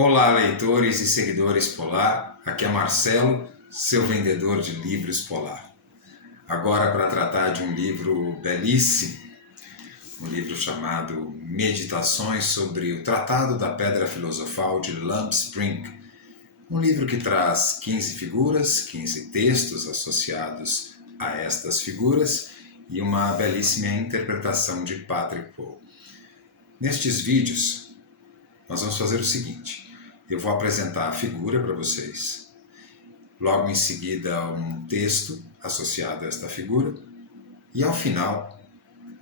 Olá, leitores e seguidores Polar. Aqui é Marcelo, seu vendedor de livros Polar. Agora para tratar de um livro belíssimo, um livro chamado Meditações sobre o Tratado da Pedra Filosofal de Lamb Spring. Um livro que traz 15 figuras, 15 textos associados a estas figuras e uma belíssima interpretação de Patrick Poe. Nestes vídeos, nós vamos fazer o seguinte: eu vou apresentar a figura para vocês, logo em seguida um texto associado a esta figura e ao final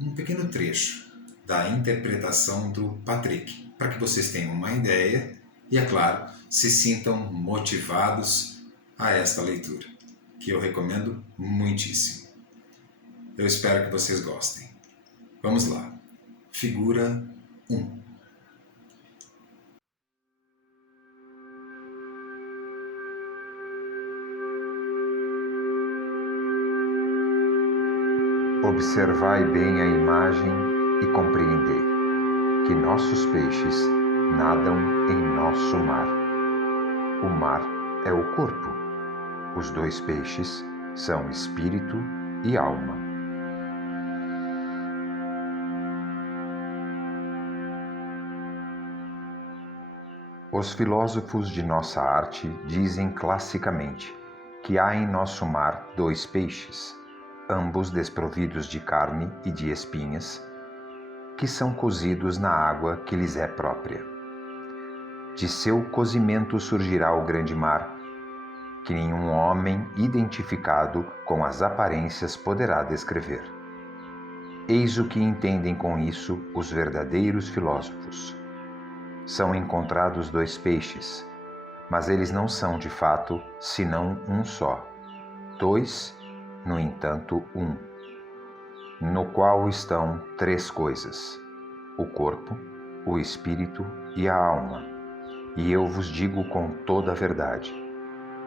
um pequeno trecho da interpretação do Patrick, para que vocês tenham uma ideia e, é claro, se sintam motivados a esta leitura, que eu recomendo muitíssimo. Eu espero que vocês gostem. Vamos lá. Figura 1. Observai bem a imagem e compreendei que nossos peixes nadam em nosso mar. O mar é o corpo. Os dois peixes são espírito e alma. Os filósofos de nossa arte dizem classicamente que há em nosso mar dois peixes, ambos desprovidos de carne e de espinhas, que são cozidos na água que lhes é própria. De seu cozimento surgirá o grande mar, que nenhum homem identificado com as aparências poderá descrever. Eis o que entendem com isso os verdadeiros filósofos. São encontrados dois peixes, mas eles não são de fato senão um só. Dois, no entanto, um, no qual estão três coisas: o corpo, o espírito e a alma. E eu vos digo com toda a verdade: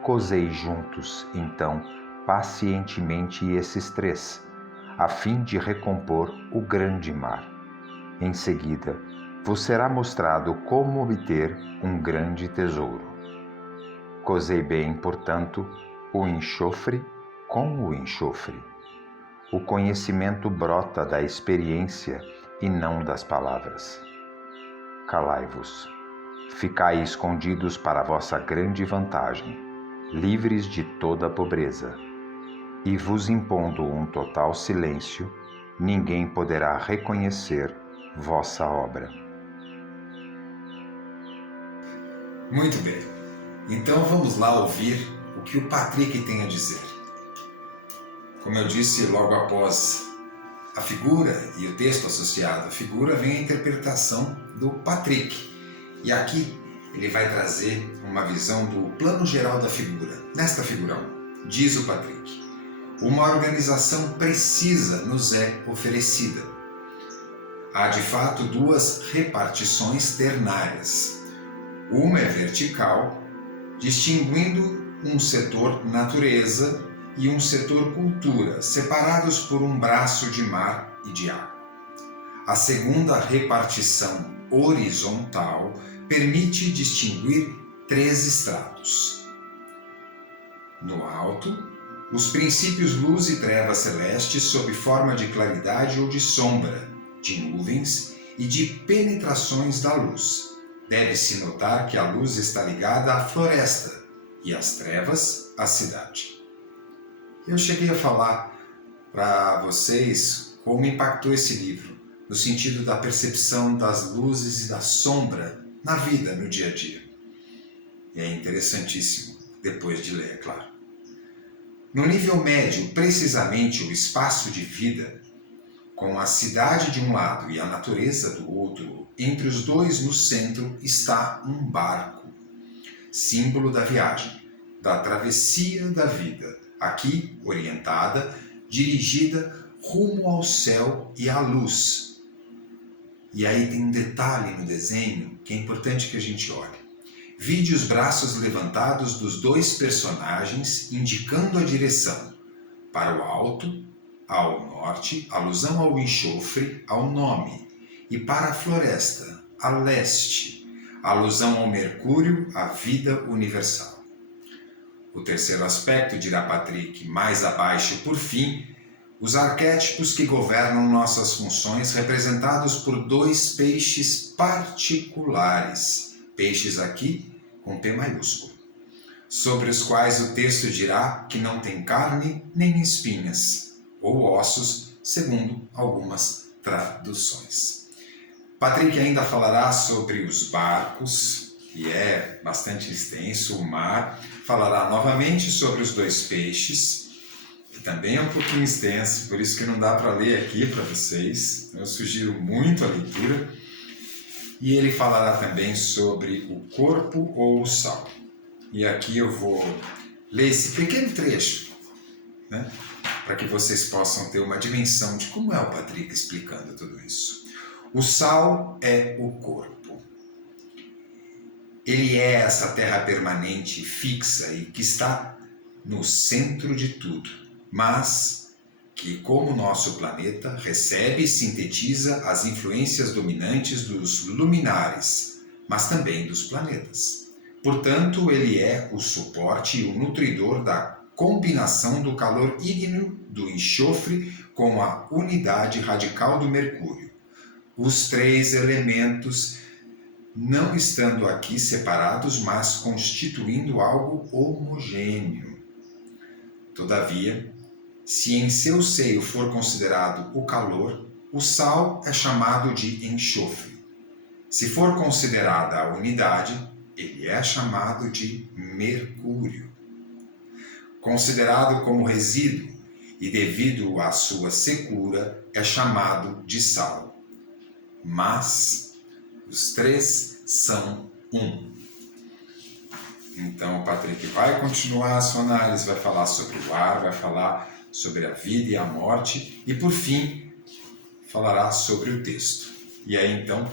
cozei juntos, então, pacientemente esses três, a fim de recompor o grande mar. Em seguida, vos será mostrado como obter um grande tesouro. Cozei bem, portanto, o enxofre com o enxofre. O conhecimento brota da experiência e não das palavras. Calai-vos. Ficai escondidos para vossa grande vantagem, livres de toda a pobreza. E vos impondo um total silêncio, ninguém poderá reconhecer vossa obra. Muito bem. Então vamos lá ouvir o que o Patrick tem a dizer. Como eu disse, logo após a figura e o texto associado à figura, vem a interpretação do Patrick. E aqui ele vai trazer uma visão do plano geral da figura. Nesta figura 1, diz o Patrick: uma organização precisa nos é oferecida. Há de fato duas repartições ternárias. Uma é vertical, distinguindo um setor natureza e um setor cultura, separados por um braço de mar e de água. A segunda repartição horizontal permite distinguir três estratos. No alto, os princípios luz e trevas celestes sob forma de claridade ou de sombra, de nuvens e de penetrações da luz. Deve-se notar que a luz está ligada à floresta e as trevas à cidade. Eu cheguei a falar para vocês como impactou esse livro, no sentido da percepção das luzes e da sombra na vida, no dia a dia. E é interessantíssimo, depois de ler, é claro. No nível médio, precisamente o espaço de vida, com a cidade de um lado e a natureza do outro, entre os dois no centro está um barco, símbolo da viagem, da travessia da vida, aqui orientada, dirigida rumo ao céu e à luz. E aí tem um detalhe no desenho que é importante que a gente olhe. Vide os braços levantados dos dois personagens indicando a direção para o alto, ao norte, alusão ao enxofre, ao nome, e para a floresta, a leste, alusão ao Mercúrio, a vida universal. O terceiro aspecto, dirá Patrick, mais abaixo, por fim, os arquétipos que governam nossas funções, representados por 2 peixes particulares, peixes aqui com P maiúsculo, sobre os quais o texto dirá que não tem carne nem espinhas, ou ossos, segundo algumas traduções. Patrick ainda falará sobre os barcos, que é bastante extenso, o mar, falará novamente sobre os 2 peixes, que também é um pouquinho extenso, por isso que não dá para ler aqui para vocês, eu sugiro muito a leitura, e ele falará também sobre o corpo ou o sal. E aqui eu vou ler esse pequeno trecho, né, para que vocês possam ter uma dimensão de como é o Patrick explicando tudo isso. O sal é o corpo. Ele é essa terra permanente, fixa e que está no centro de tudo, mas que, como nosso planeta, recebe e sintetiza as influências dominantes dos luminares, mas também dos planetas. Portanto, ele é o suporte e o nutridor da combinação do calor ígneo do enxofre com a unidade radical do Mercúrio. Os 3 elementos não estando aqui separados, mas constituindo algo homogêneo. Todavia, se em seu seio for considerado o calor, o sal é chamado de enxofre. Se for considerada a unidade, ele é chamado de mercúrio. Considerado como resíduo e devido à sua secura, é chamado de sal. Mas os 3 são um. Então o Patrick vai continuar a sua análise, vai falar sobre o ar, vai falar sobre a vida e a morte e, por fim, falará sobre o texto. E aí, então,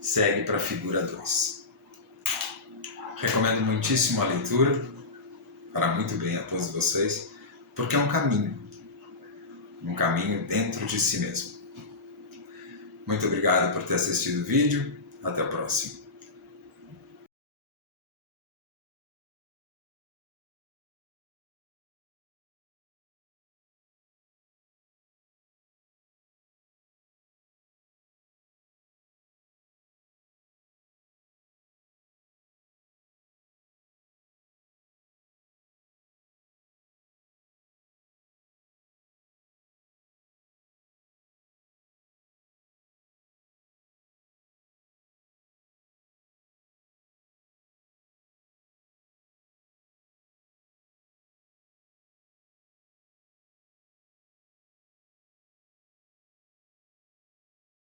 segue para a figura 2. Recomendo muitíssimo a leitura, fará muito bem a todos vocês, porque é um caminho dentro de si mesmo. Muito obrigado por ter assistido o vídeo, até o próximo.